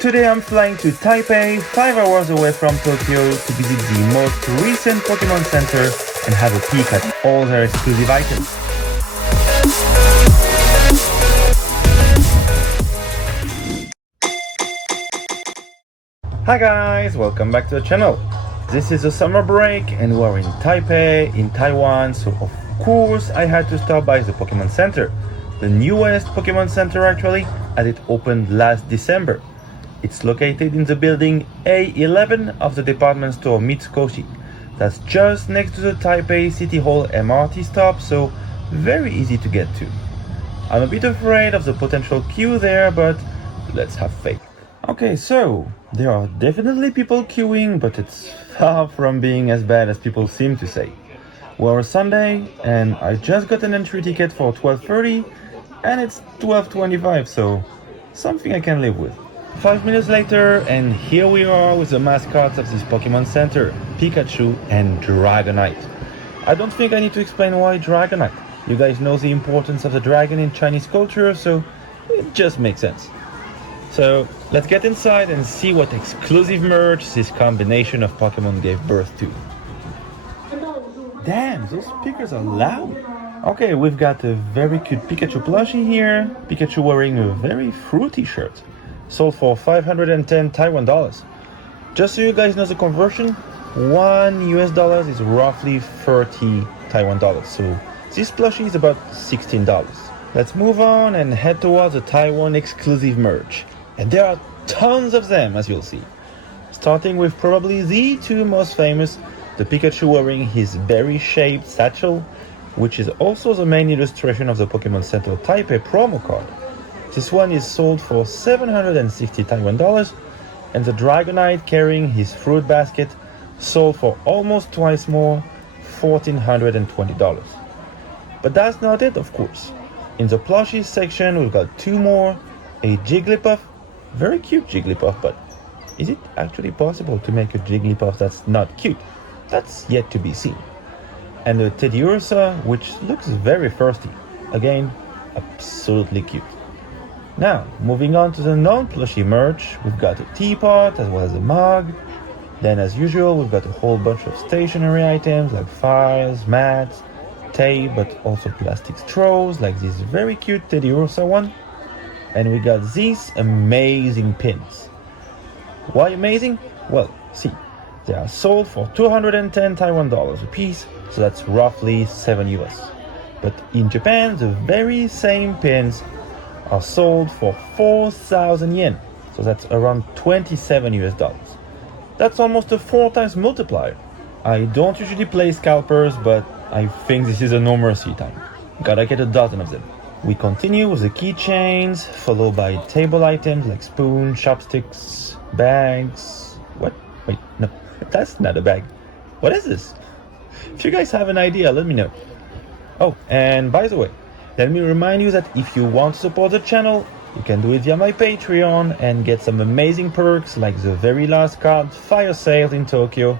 Today I'm flying to Taipei, 5 hours away from Tokyo, to visit the most recent Pokemon Center and have a peek at all their exclusive items. Hi guys, welcome back to the channel. This is a summer break and we're in Taipei, in Taiwan, so of course I had to stop by the Pokemon Center. The newest Pokemon Center actually, as it opened last December. It's located in the building A11 of the department store Mitsukoshi. That's just next to the Taipei City Hall MRT stop, so very easy to get to. I'm a bit afraid of the potential queue there, but let's have faith. Okay, so there are definitely people queuing, but it's far from being as bad as people seem to say. We're Sunday, and I just got an entry ticket for 12:30, and it's 12:25, so something I can live with. 5 minutes later, and here we are with the mascots of this Pokemon Center, Pikachu and Dragonite. I don't think I need to explain why Dragonite. You guys know the importance of the dragon in Chinese culture, so it just makes sense. So let's get inside and see what exclusive merch this combination of Pokemon gave birth to. Damn, those speakers are loud. Okay, we've got a very cute Pikachu plushie here. Pikachu wearing a very fruity shirt. Sold for 510 Taiwan dollars. Just so you guys know the conversion, $1 is roughly 30 Taiwan dollars. So this plushie is about $16. Let's move on and head towards the Taiwan exclusive merch. And there are tons of them, as you'll see. Starting with probably the two most famous, the Pikachu wearing his berry-shaped satchel, which is also the main illustration of the Pokemon Center Taipei promo card. This one is sold for 760 Taiwan dollars, and the Dragonite carrying his fruit basket sold for almost twice more, $1,420. But that's not it, of course. In the plushies section, we've got two more, a Jigglypuff, very cute Jigglypuff, but is it actually possible to make a Jigglypuff that's not cute? That's yet to be seen. And a Teddiursa, which looks very thirsty. Again, absolutely cute. Now, moving on to the non-plushie merch, we've got a teapot as well as a mug. Then, as usual, we've got a whole bunch of stationery items like files, mats, tape, but also plastic straws like this very cute Teddiursa one. And we got these amazing pins. Why amazing? Well, see, they are sold for 210 Taiwan dollars a piece, so that's roughly 7 US. But in Japan, the very same pins are sold for 4,000 yen, so that's around 27 US dollars. That's almost a 4 times multiplier. I don't usually play scalpers, but I think this is a no mercy time. Gotta get a dozen of them. We continue with the keychains, followed by table items like spoons, chopsticks, bags. What? Wait, no, that's not a bag. What is this? If you guys have an idea, let me know. Oh, and by the way, let me remind you that if you want to support the channel, you can do it via my Patreon and get some amazing perks like the very last card fire sale in Tokyo,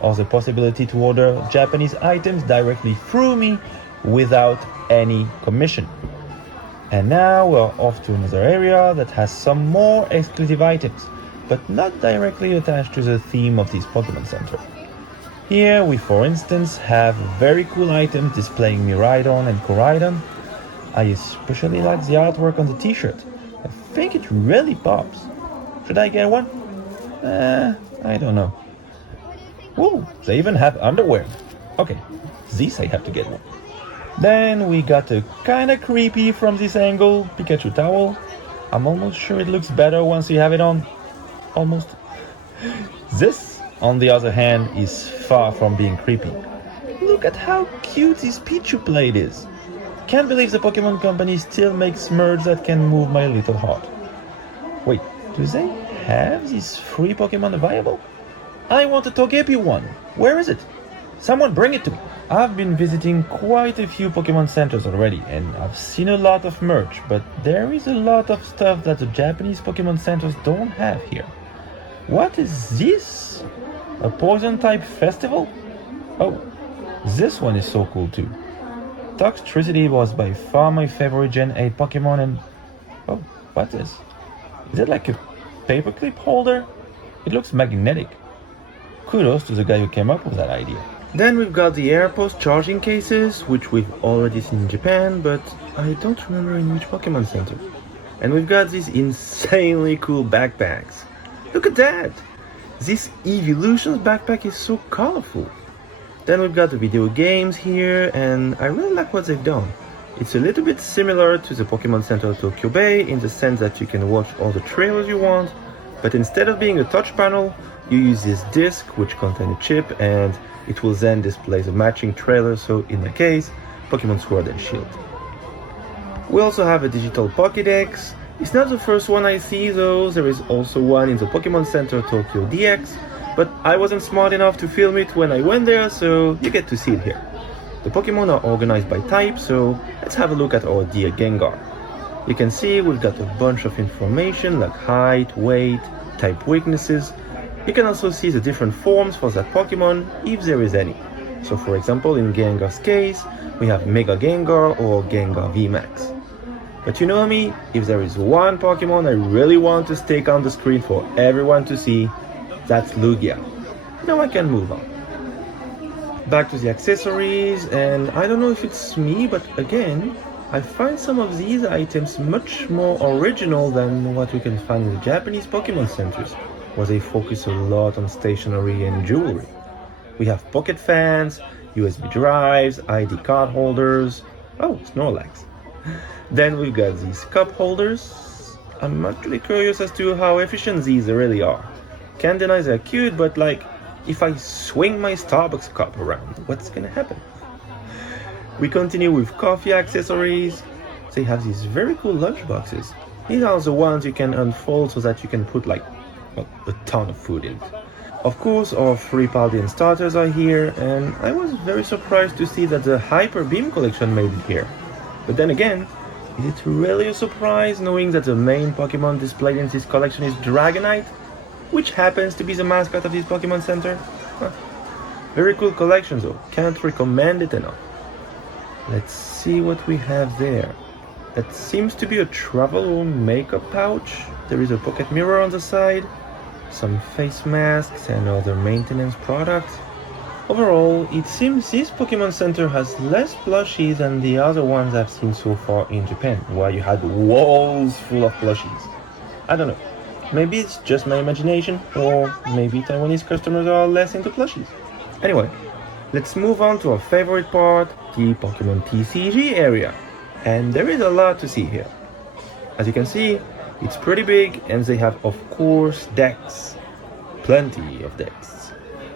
or the possibility to order Japanese items directly through me without any commission. And now we're off to another area that has some more exclusive items, but not directly attached to the theme of this Pokemon Center. Here we, for instance, have very cool items displaying Miraidon and Koraidon. I especially like the artwork on the t-shirt. I think it really pops. Should I get one? I don't know. Ooh, they even have underwear. Okay, this I have to get one. Then we got a kinda creepy from this angle Pikachu towel. I'm almost sure it looks better once you have it on. Almost. This, on the other hand, is far from being creepy. Look at how cute this Pichu plate is. Can't believe the Pokemon Company still makes merch that can move my little heart. Wait, do they have these free Pokemon available? I want a Togepi one. Where is it? Someone bring it to me. I've been visiting quite a few Pokemon centers already, and I've seen a lot of merch, but there is a lot of stuff that the Japanese Pokemon centers don't have here. What is this? A poison-type festival? Oh, this one is so cool too. Toxtricity was by far my favorite Gen 8 Pokemon, and... oh, what is? Is it like a paperclip holder. It looks magnetic. Kudos to the guy who came up with that idea. Then we've got the AirPost charging cases, which we've already seen in Japan, but I don't remember in which Pokemon Center. And we've got these insanely cool backpacks. Look at that! This Evolutions backpack is so colorful. Then we've got the video games here, and I really like what they've done. It's a little bit similar to the Pokemon Center Tokyo Bay in the sense that you can watch all the trailers you want, but instead of being a touch panel, you use this disc which contains a chip, and it will then display the matching trailer, so in my case, Pokemon Sword and Shield. We also have a digital Pokédex. It's not the first one I see though, there is also one in the Pokemon Center Tokyo DX, but I wasn't smart enough to film it when I went there, so you get to see it here. The Pokemon are organized by type, so let's have a look at our dear Gengar. You can see we've got a bunch of information like height, weight, type weaknesses. You can also see the different forms for that Pokemon, if there is any. So for example, in Gengar's case, we have Mega Gengar or Gengar VMAX. But you know me, if there is one Pokemon I really want to stick on the screen for everyone to see, that's Lugia. Now I can move on. Back to the accessories, and I don't know if it's me, but again, I find some of these items much more original than what we can find in the Japanese Pokemon centers, where they focus a lot on stationery and jewelry. We have pocket fans, USB drives, ID card holders, oh, Snorlax. Then we've got these cup holders. I'm actually curious as to how efficient these really are. Can't deny they're cute, but like, if I swing my Starbucks cup around, what's gonna happen? We continue with coffee accessories. They have these very cool lunch boxes. These are the ones you can unfold so that you can put like, well, a ton of food in. Of course, our free Paldean starters are here, and I was very surprised to see that the Hyper Beam collection made it here. But then again, is it really a surprise knowing that the main Pokemon displayed in this collection is Dragonite, which happens to be the mascot of this Pokemon Center? Huh. Very cool collection though, can't recommend it enough. Let's see what we have there. That seems to be a travel or makeup pouch. There is a pocket mirror on the side, some face masks and other maintenance products. Overall, it seems this Pokemon Center has less plushies than the other ones I've seen so far in Japan, where you had walls full of plushies. I don't know. Maybe it's just my imagination, or maybe Taiwanese customers are less into plushies. Anyway, let's move on to our favorite part, the Pokemon TCG area. And there is a lot to see here. As you can see, it's pretty big, and they have, of course, decks. Plenty of decks.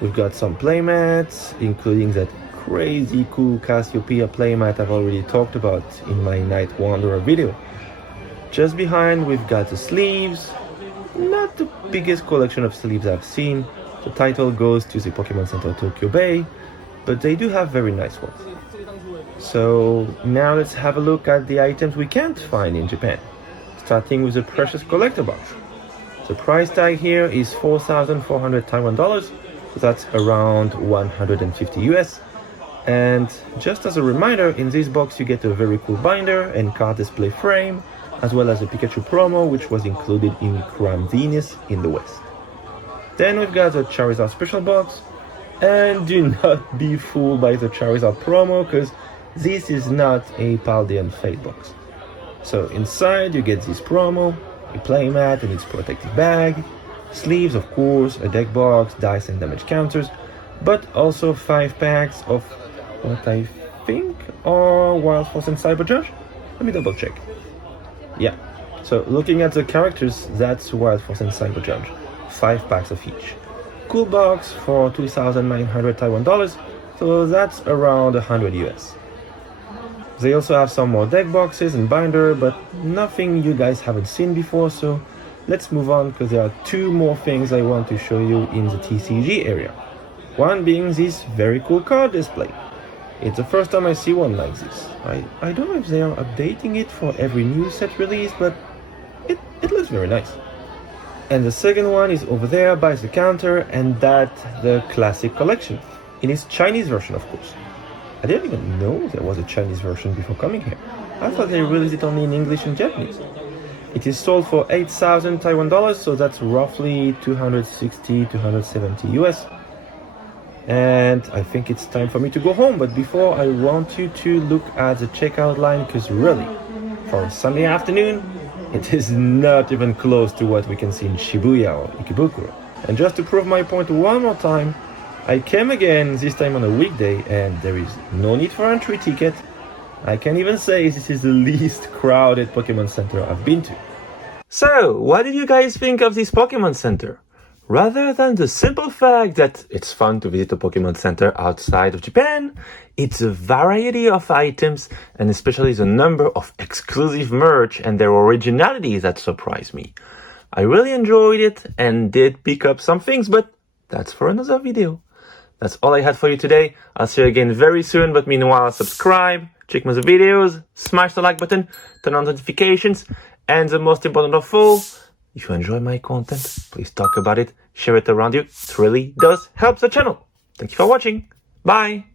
We've got some playmats, including that crazy cool Cassiopeia playmat I've already talked about in my Night Wanderer video. Just behind, we've got the sleeves. Not the biggest collection of sleeves I've seen. The title goes to the Pokemon Center Tokyo Bay, but they do have very nice ones. So now let's have a look at the items we can't find in Japan, starting with the Precious Collector Box. The price tag here is 4,400 Taiwan dollars, so that's around 150 US. And just as a reminder, in this box you get a very cool binder and card display frame, as well as a Pikachu promo, which was included in Crown Venus in the West. Then we've got the Charizard special box, and do not be fooled by the Charizard promo, because this is not a Paldean Fate box. So inside you get this promo, a playmat and its protective bag, sleeves of course, a deck box, dice and damage counters, but also 5 packs of what I think are Wild Force and Cyber Judge. Let me double check. Yeah, so looking at the characters, that's Wild Force and Cyber Judge. 5 packs of each. Cool box for 2,900 Taiwan dollars, so that's around 100 US. They also have some more deck boxes and binder, but nothing you guys haven't seen before, so let's move on because there are 2 more things I want to show you in the TCG area. One being this very cool card display. It's the first time I see one like this. I don't know if they are updating it for every new set release, but it looks very nice. And the second one is over there by the counter, and that's the classic collection, in its Chinese version of course. I didn't even know there was a Chinese version before coming here. I thought they released it only in English and Japanese. It is sold for 8,000 Taiwan dollars, so that's roughly 260, 270 US. And I think it's time for me to go home, but before I want you to look at the checkout line, because really, for a Sunday afternoon, it is not even close to what we can see in Shibuya or Ikebukuro. And just to prove my point one more time, I came again, this time on a weekday, and there is no need for entry ticket. I can even say this is the least crowded Pokemon Center I've been to. So, what did you guys think of this Pokemon Center? Rather than the simple fact that it's fun to visit a Pokemon Center outside of Japan, it's a variety of items and especially the number of exclusive merch and their originality that surprised me. I really enjoyed it and did pick up some things, but that's for another video. That's all I had for you today. I'll see you again very soon, but meanwhile, subscribe, check my other videos, smash the like button, turn on notifications, and the most important of all, if you enjoy my content, please talk about it, share it around you. It really does help the channel. Thank you for watching. Bye.